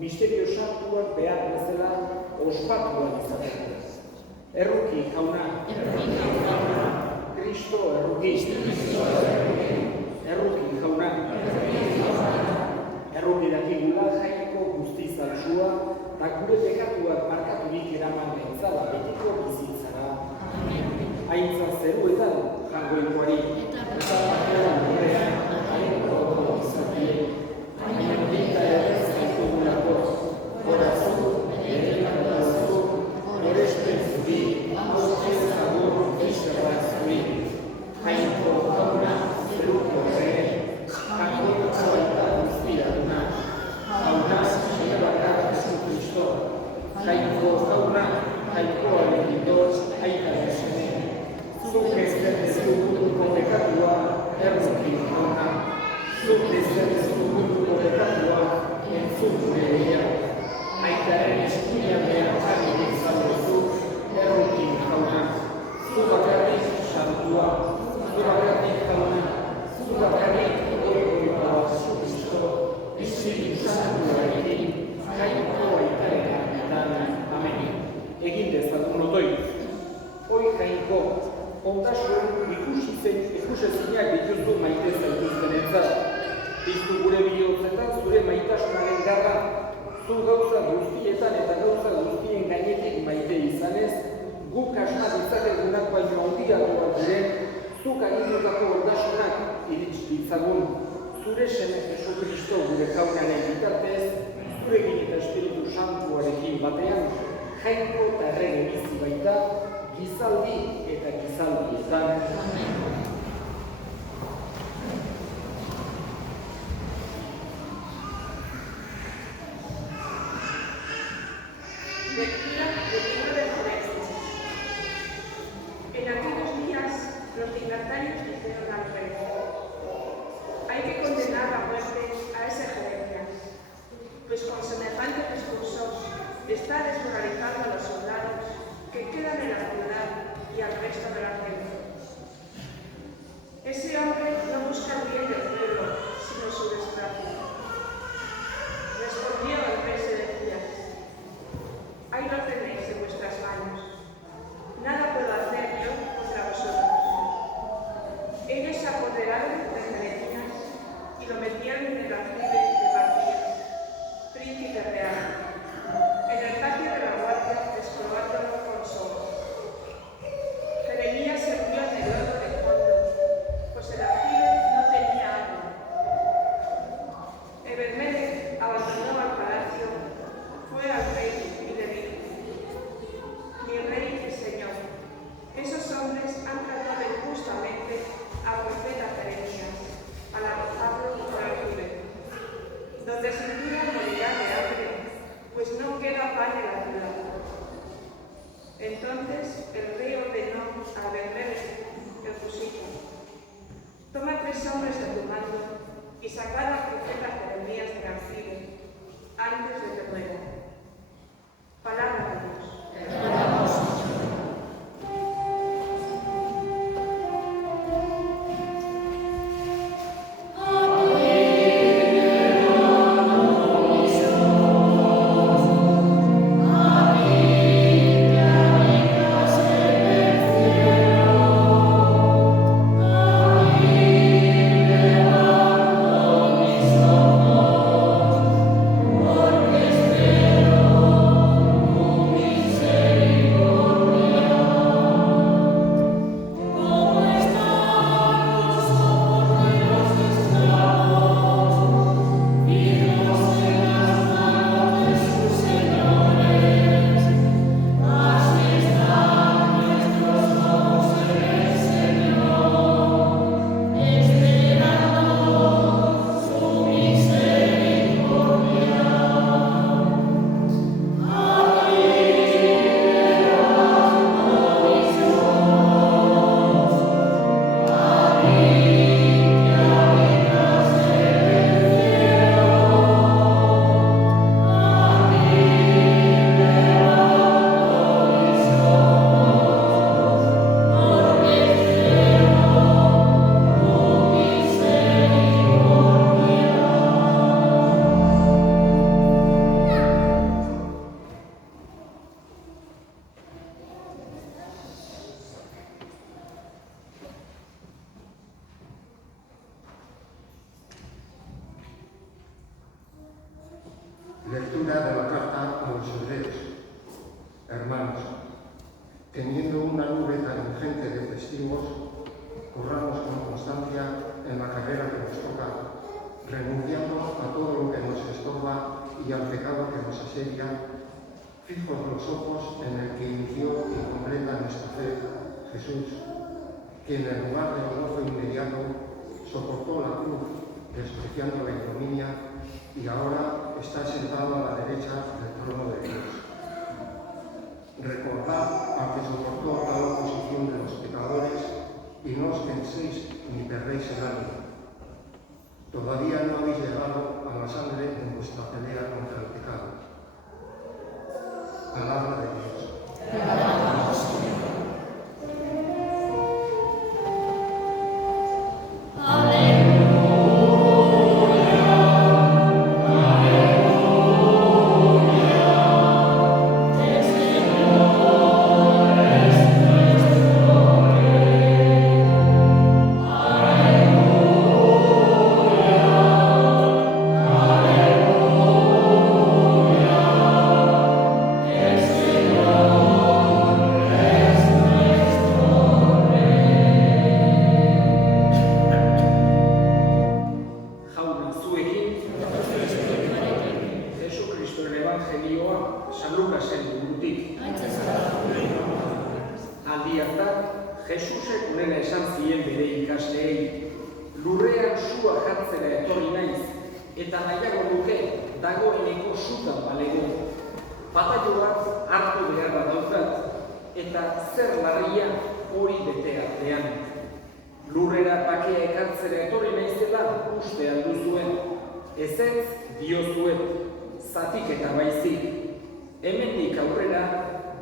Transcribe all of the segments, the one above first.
misterio santuak behar bezala ospatuak izatea. Erruki jauna, Kristo erruki, erruki jauna, erruki dakigula jainko guztiz altsua, eta gure pekatuak markaturik eraman behintzala betiko bizitzara. Aintza zeruetan jangoikoari, eta batean horrean, hainko izatea. Baina dita errez gaitugulako, horazu, errekatazu, horespen zuri, hautzen zagur, eserrak zuri. Jainko jauna, zeruko horre, jainko baita guztiaduna. Jauna, zerbaka Jesu Kristo. Jainko jauna, jainkoaren itoz, aita esene. Zuk ez dugutuko pekatua, erruki jauna. Zuk ez dugutuko pekatua, entzun gure egia. Aitaren eskuian behar jarrik zaudezu, erruki jauna. Zu bakarrik santua, zu bakarrik jauna, zu bakarrik goikoa Jesu Kristo, Espiritu Santuarekin, jainko aitaren argitan, amen. Egin dezagun otoi. Hoi jainko, ondasun ikusezinak dituzu maite zaituztenentzat. Piztu gure bihotzetan zure maitasunaren garra, zu gauza guztietan eta gauza guztien gainetik maite izanez, guk asma ditzakegunak baino handiagoak diren, zuk agindutako ondasunak irits ditzagun. Zure seme Jesu Kristo gure jaunaren bitartez, zurekin eta Espiritu Santuarekin batean, jainko eta errege bizi baita, gizaldi eta gizaldietan. Lectura del libro del Génesis. En aquellos días, los dignatarios dijeron al rey: hay que condenar a muerte a ese Jeremías, pues con semejante discurso está desmoralizando a los soldados que quedan en la ciudad y al resto de la gente. Ese hombre no busca el bien del pueblo, sino su desgracia. Respondió el rey Sedequías: ahí lo tenéis en vuestras manos. Nada puedo hacer yo contra vosotros. Ellos se apoderaron de Jeremías y lo metieron en el aljibe de Matías, príncipe real, en el patio de la guardia, descolgándolo con soga. Jeremías se hundió en el lodo del fondo, pues el aljibe no tenía agua. Ebed-Melech abandonó al palacio, fue al rey y le dijo: mi rey y señor, esos hombres han tratado injustamente al profeta Jeremías, al arrojarlo por el aljibe, donde sin duda morirá de hambre, pues no queda pan en la ciudad. Entonces el rey ordenó a Ebed-Melech, el cusita: toma 3 hombres de tu mando y sacad al profeta Jeremías del aljibe, antes de que muera. Palabra de Dios. Porque siendo una nube tan ingente de testigos, corramos con constancia en la carrera que nos toca, renunciando a todo lo que nos estorba y al pecado que nos asedia, fijos los ojos en el que inició y completa nuestra fe, Jesús, que en el lugar del gozo inmediato soportó la cruz, despreciando la ignominia, y ahora está sentado a la derecha del trono de Dios. Recordad a que soportó tal oposición de los pecadores y no os penséis ni perdéis el ánimo. Todavía no habéis llegado a la sangre en vuestra pelea contra el pecado. Palabra de Dios. Jesusek unela esan zien bere ikasleei, lurrean sua jartzera etorri naiz, eta nahiago nuke dagoeneko sutan balego. Bataioak hartu beharra daukat, eta zer larria hori bete artean. Lurrera bakea ekartzera etorri naizela uste alduzuen, ezetz diozuet, zatik eta baizik. Hemendik aurrera,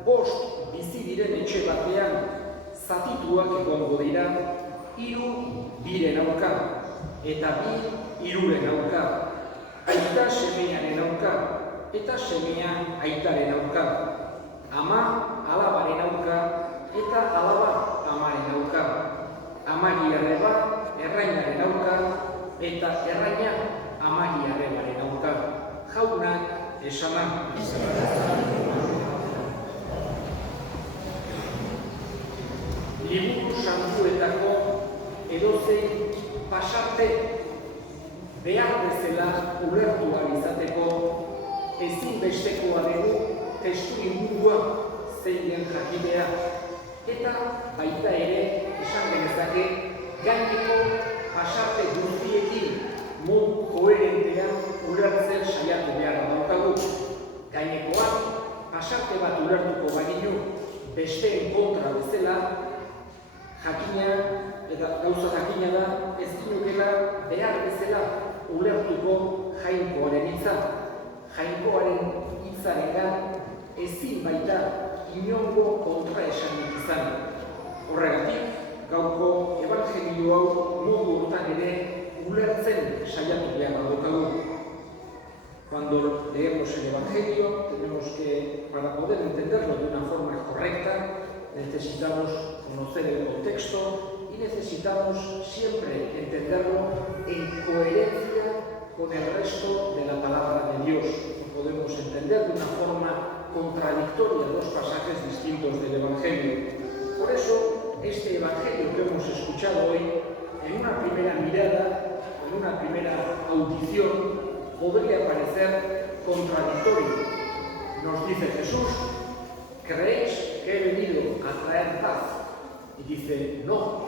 5 bizi diren etxe batean, zatituak egongo dira, 3 biren aurka, eta 2 hiruren aurka, aita semearen aurka, eta semea aitaren aurka, ama alabaren aurka, eta alaba amaren aurka, amari arreba errainaren aurka, eta erraina amari arrebaren aurka. Jaunak esana. Liburu santuetako edozein pasarte behar bezala ulertu ahal izateko ezinbestekoa dugu testu ingurua zein den jakidea, eta baita ere esan genezake gaineko pasarte guztiekin modu koherentean ulertzen saiatu beharra daukagu. Gainekoak pasarte bat ulertuko baginu besteen kontra bezala, jakina eta gauza jakina da ez ginukela behar bezala ulertuko jainkoaren hitza. Jainkoaren hitzarengan ezin baita inongo kontraesanik izan. Horregatik, gaurko evangelio hau modu hortan ere ulertzen saiatu behar daukagu. Cuando leemos el Evangelio, tenemos que, para poder entenderlo de una forma correcta, necesitamos conocer el contexto y necesitamos siempre entenderlo en coherencia con el resto de la palabra de Dios. No podemos entender de una forma contradictoria 2 pasajes distintos del Evangelio. Por eso, este Evangelio que hemos escuchado hoy, en una primera mirada, en una primera audición, podría parecer contradictorio. Nos dice Jesús, ¿creéis que he venido a traer paz? Y dice, no,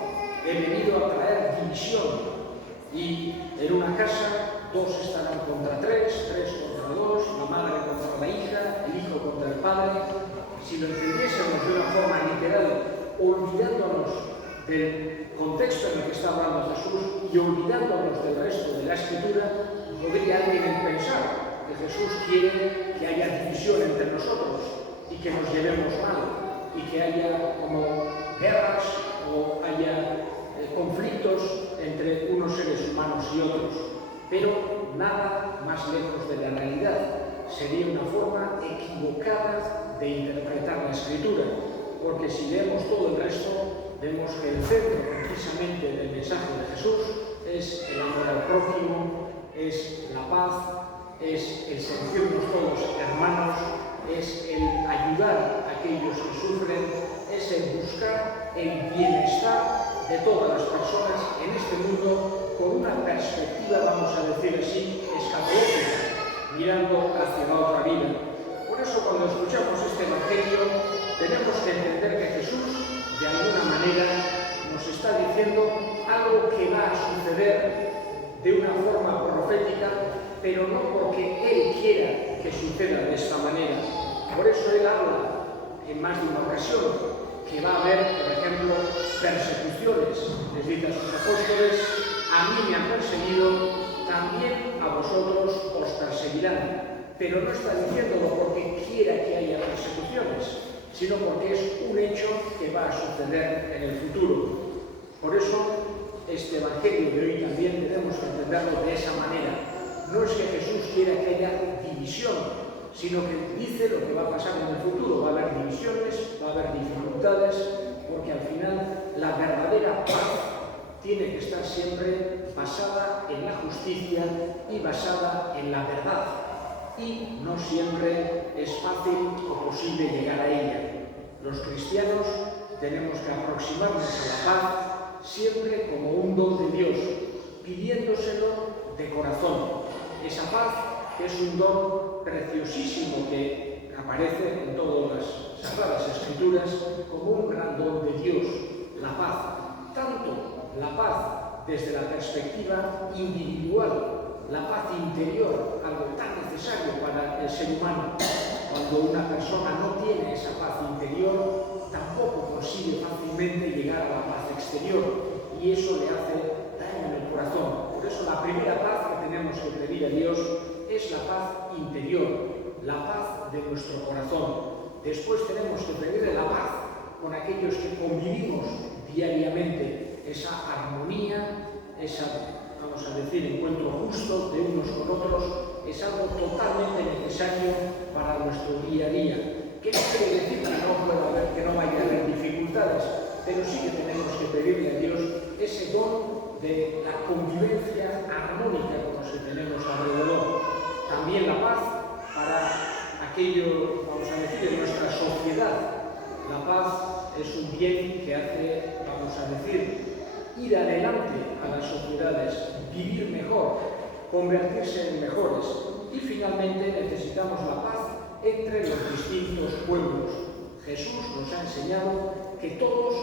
he venido a traer división. Y en una casa 2 estarán contra 3, 3 contra 2, la madre contra la hija, el hijo contra el padre. Si lo entendiésemos de una forma literal, olvidándonos del contexto en el que está hablando Jesús y olvidándonos del resto de la Escritura, podría alguien pensar que Jesús quiere que haya división entre nosotros y que nos llevemos mal y que haya como guerras o haya conflictos entre unos seres humanos y otros. Pero nada más lejos de la realidad. Sería una forma equivocada de interpretar la Escritura, porque si leemos todo el resto, vemos que el centro precisamente del mensaje de Jesús es el amor al prójimo, es la paz, es el sentirnos todos hermanos, es el ayudar a aquellos que sufren, es es el buscar el bienestar de todas las personas en este mundo con una perspectiva, vamos a decir así, escatológica, mirando hacia la otra vida. Por eso, cuando escuchamos este Evangelio, tenemos que entender que Jesús, de alguna manera, nos está diciendo algo que va a suceder de una forma profética, pero no porque Él quiera que suceda de esta manera. Por eso Él habla en más de una ocasión que va a haber, por ejemplo, persecuciones. Les dice a sus apóstoles: a mí me han perseguido, también a vosotros os perseguirán. Pero no está diciéndolo porque quiera que haya persecuciones, sino porque es un hecho que va a suceder en el futuro. Por eso, este Evangelio de hoy también tenemos que entenderlo de esa manera. No es que Jesús quiera que haya división, sino que dice lo que va a pasar en el futuro. Va a haber divisiones, va a haber dificultades, porque al final la verdadera paz tiene que estar siempre basada en la justicia y basada en la verdad. Y no siempre es fácil o posible llegar a ella. Los cristianos tenemos que aproximarnos a la paz siempre como un don de Dios, pidiéndoselo de corazón. Esa paz que es un don preciosísimo que aparece en todas las Sagradas Escrituras como un gran don de Dios, la paz. Tanto la paz desde la perspectiva individual, la paz interior, algo tan necesario para el ser humano. Cuando una persona no tiene esa paz interior, tampoco consigue fácilmente llegar a la paz exterior, y eso le hace daño en el corazón. Por eso la primera paz que tenemos que pedir a Dios es la paz interior, la paz de nuestro corazón. Después tenemos que pedirle la paz con aquellos que convivimos diariamente, esa armonía, vamos a decir, encuentro justo de unos con otros, es algo totalmente necesario para nuestro día a día. ¿Qué no quiere decir que no vaya a haber dificultades? Pero sí que tenemos que pedirle a Dios ese don de la convivencia armónica con los que tenemos alrededor. También la paz para aquello, vamos a decir, en nuestra sociedad. La paz es un bien que hace, vamos a decir, ir adelante a las sociedades, vivir mejor, convertirse en mejores. Y finalmente necesitamos la paz entre los distintos pueblos. Jesús nos ha enseñado que todos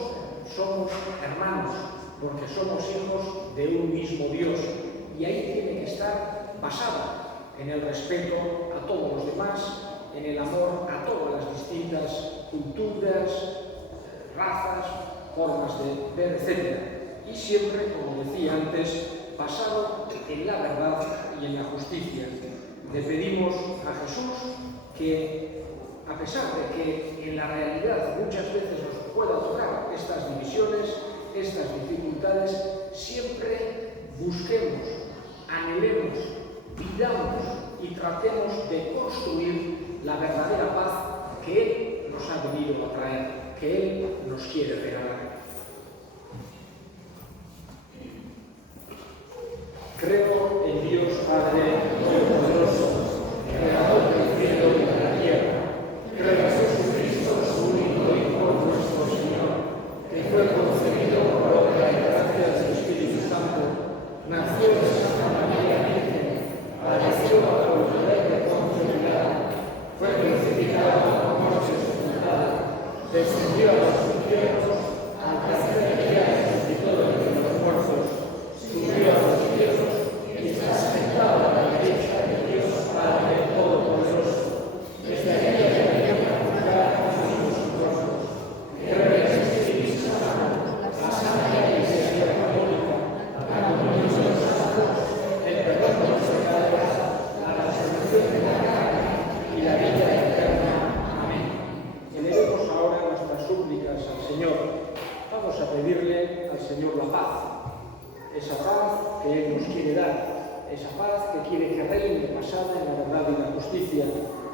somos hermanos, porque somos hijos de un mismo Dios. Y ahí tiene que estar basada en el respeto a todos los demás, en el amor a todas las distintas culturas, razas, formas de ver, etc. Y siempre, como decía antes, basado en la verdad y en la justicia. Le pedimos a Jesús que, a pesar de que en la realidad muchas veces nos pueda tocar estas divisiones, estas dificultades, siempre busquemos, anhelemos, pidamos y tratemos de construir la verdadera paz que Él nos ha venido a traer, que Él nos quiere regalar. Creo en Dios Padre Todopoderoso, Creador del cielo y de la tierra. Creo en Jesucristo, su único Hijo, nuestro Señor, que fue concebido por obra y gracia del Espíritu Santo, nació de Santa María Virgen, padeció bajo el poder de Poncio Pilato, fue crucificado por muerte sepultada, descendió a los infiernos, al tercer día resucitó de entre los muertos, subió a los cielos y está sentado a la derecha de Dios Padre Todopoderoso. Desde allí vendrá a juzgar a los justos. Creo en el Espíritu Santo, la Santa Iglesia Católica, la comunión de los santos, el perdón de los pecados, la resurrección de la carne y la vida eterna. Amén. Elevemos ahora nuestras súplicas al Señor. Vamos a pedirle al Señor la paz. Esa paz que Él nos quiere dar, esa paz que quiere que reine basada en la verdad y la justicia,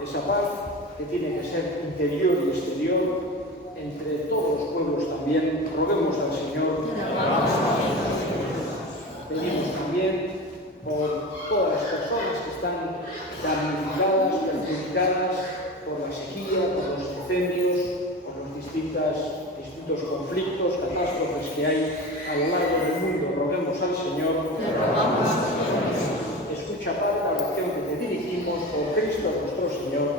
esa paz que tiene que ser interior y exterior entre todos los pueblos también. Roguemos al Señor. Pedimos también por todas las personas que están damnificadas, perjudicadas por la sequía, por los incendios, por las distintas conflictos, catástrofes que hay a lo largo del mundo. Roguemos al Señor. Escucha, Padre, la oración que te dirigimos por Cristo nuestro Señor.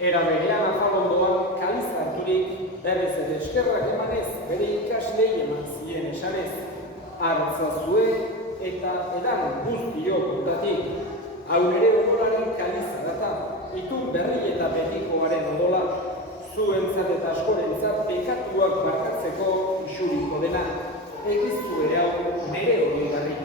Era berean afalondoan kaliz harturik, berrez ere eskerrak emanez, bere ikaslei eman zien esanez, hartzazue eta edan guztiok urtatik, hau nere odolaren kaliza data, itun berri eta betikoaren odola, zuentzat eta askorentzat pekatuak barkatzeko isuriko dena, egizu ere hau nire hori garri.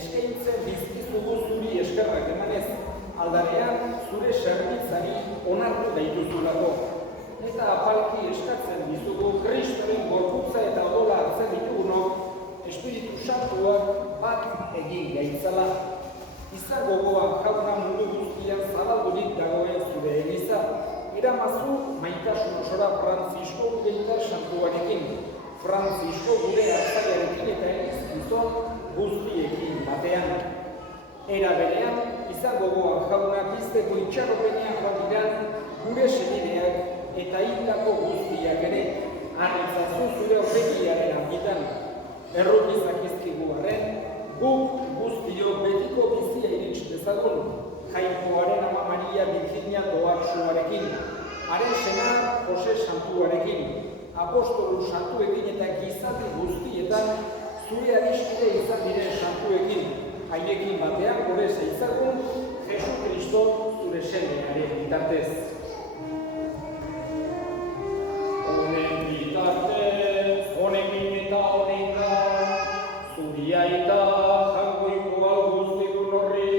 Eskaintzen dizkizugu zuri eskerrak emanez, aldarean zure zerbitzari onartu daituzulako. Eta apalki eskatzen dizugu Kristoren gorputza eta odola hartzen ditugunok, Espiritu Santuak bat egin gaitzala. Izan gogoa jauna mundu guztian zabaldurik dagoen zure eliza, eramazu maitasun osora Frantzisko gure santuarekin, Frantzisko gure hartzaiarekin eta elizkizon guztiekin batean. Era berean, izan gogoa jauna bizteko itxaropenean badiran gure senideak eta hildako guztiak ere, harritzazu zure horregiaren argitan. Errukizak izkigu arren, guk guztio betiko bizia iritsi dezagun, Jainkoaren ama Maria Virginia Doarsuarekin, haren sena Jose Santuarekin, apostolu santuekin eta gizate guztietan zure adiskide izan diren santuekin, hainekin batean gure zeitzagun Jesu Kristo zure semearen bitartez. Honen bitartez, honekin eta honengan, zuri aita jangoiko guztikun horri,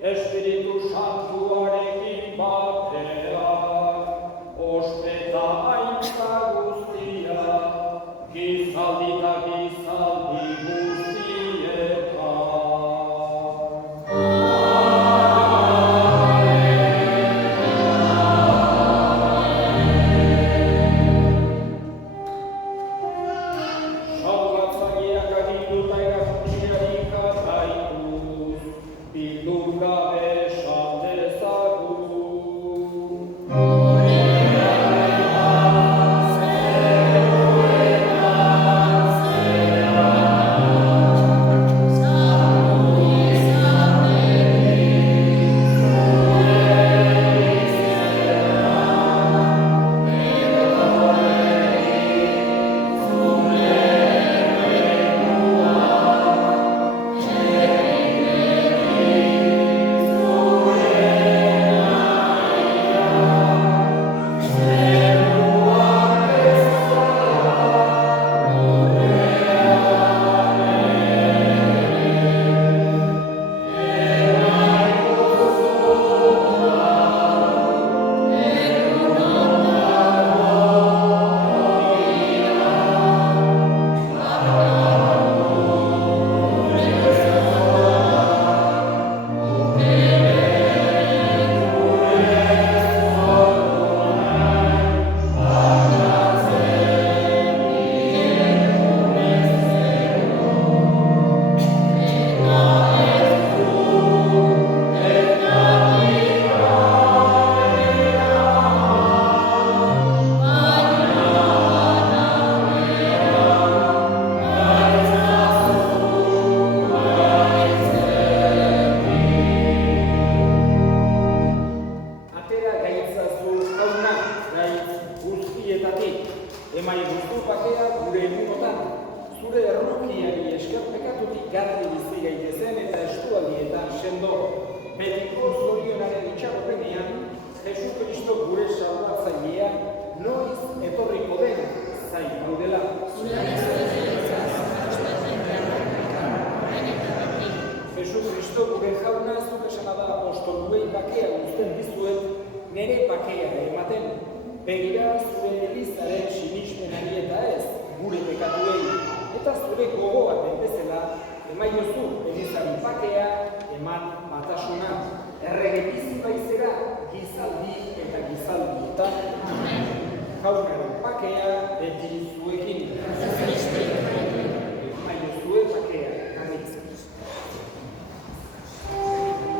Espiritu Santuarekin batean, ospeta aintza guztia, gizaldi eta gizaldi guztietan. Salgatzagiak aginduta erakutsiari jarraituz, bildu gabe esan dezagun. Emai guztu bakea gure egunotan, zure errukiari esker pekatutik garri bizi gaitezen eta estualdietan sendo, betiko zorionaren itxaropenean, Jesu Kristo gure salbatzailea noiz etorriko den zain gaudela. Jesu Kristo gure jauna zuk esana da apostoluei bakea uzten dizuet, nire bakea ematen, begira zure elizaren sinismenari eta ez, gure pekatuei, eta zure gogoa den bezala, emaiozu elizari bakea, eman batasuna, errege bizi baizera, gizaldi eta gizaldietan. Gaurren bakea, beti zuekin. Emaiozu bakea, ganitz. Thank you.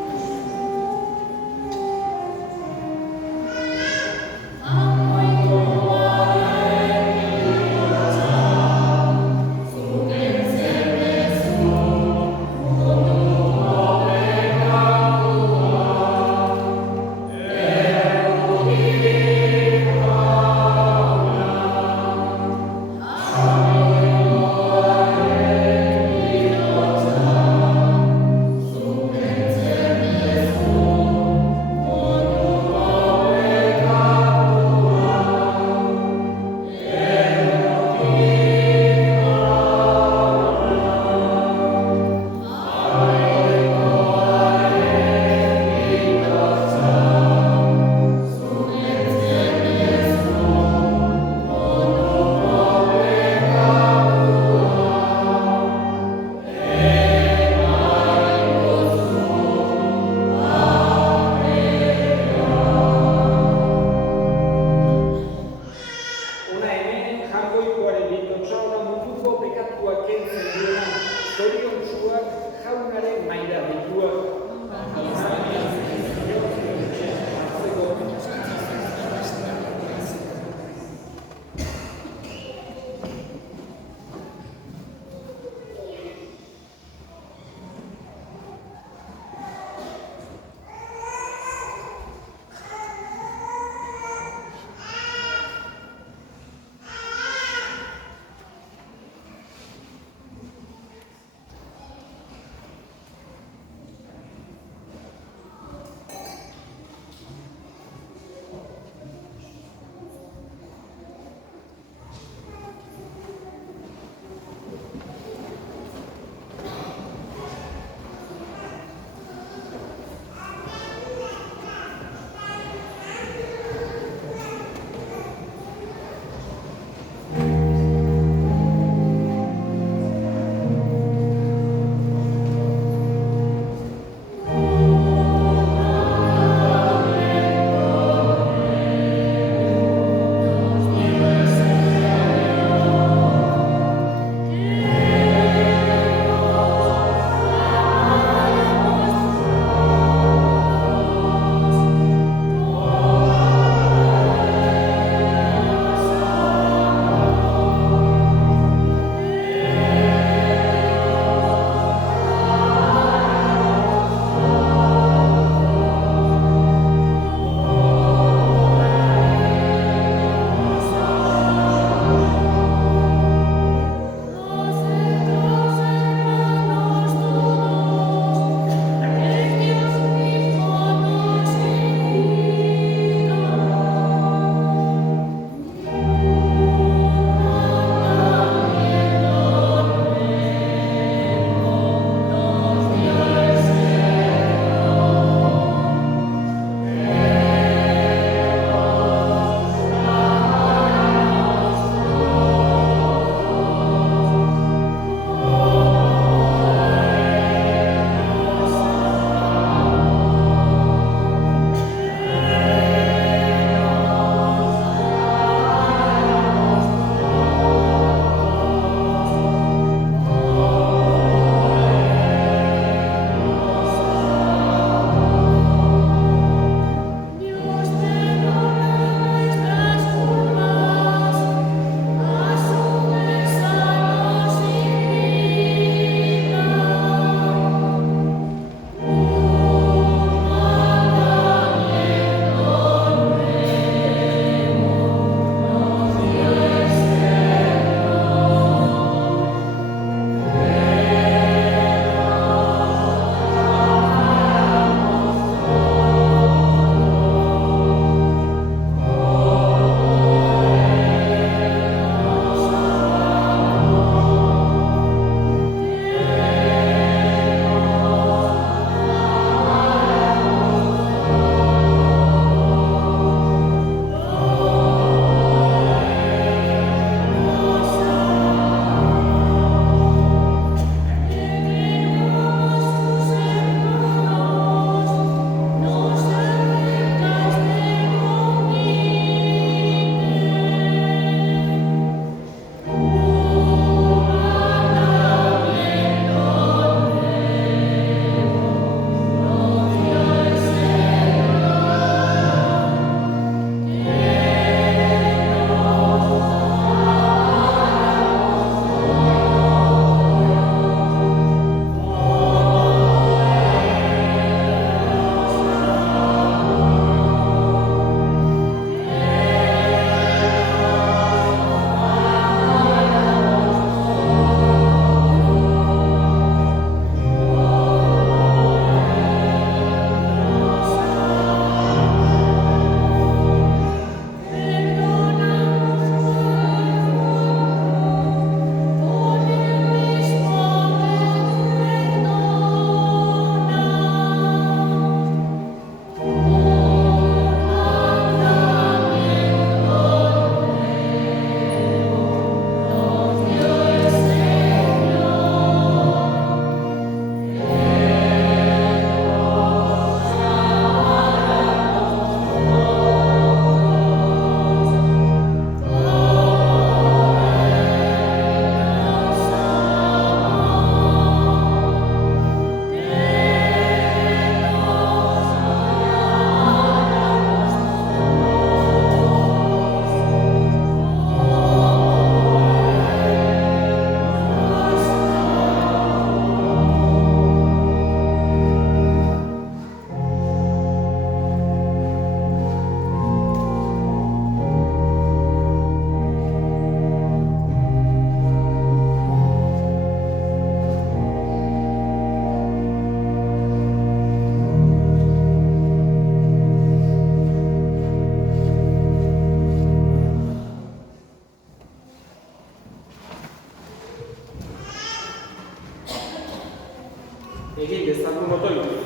ezagun otoituz.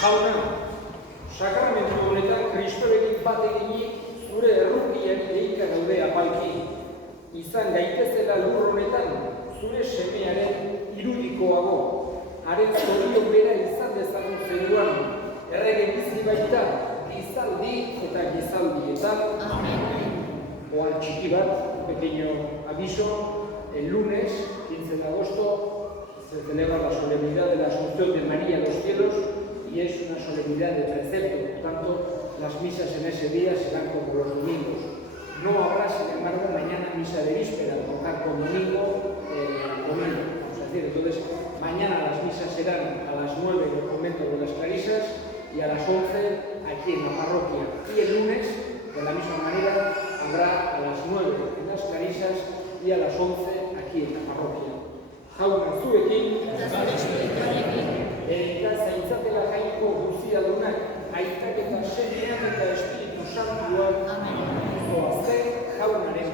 Jauna, sakramentu honetan Kristorekin bat eginik zure errukiak deika daude apalki. Izan gaitezela lur honetan zure semearen irudikoago. Haren zorion bera izan dezagun zenduan, errege bizi baita, gizaldi eta gizaldietan. Oal txiki bat, pequeño aviso, el lunes 15 de agosto se celebra la solemnidad de la Asunción de María a los cielos y es una solemnidad de precepto, por tanto las misas en ese día serán como los domingos. No habrá, sin embargo, mañana misa de víspera, tocar con domingo, vamos a decir. Entonces, mañana las misas serán a las 9 en el convento de las Clarisas y a las 11 aquí en la parroquia. Y el lunes, de la misma manera, habrá a las 9 en las Clarisas y a las 11 aquí en la parroquia. Jauna zuekin, eta zaintzatela jaiko guztiadunak, aitak eta semeak eta Espiritu Santuak, zoazte jaunaren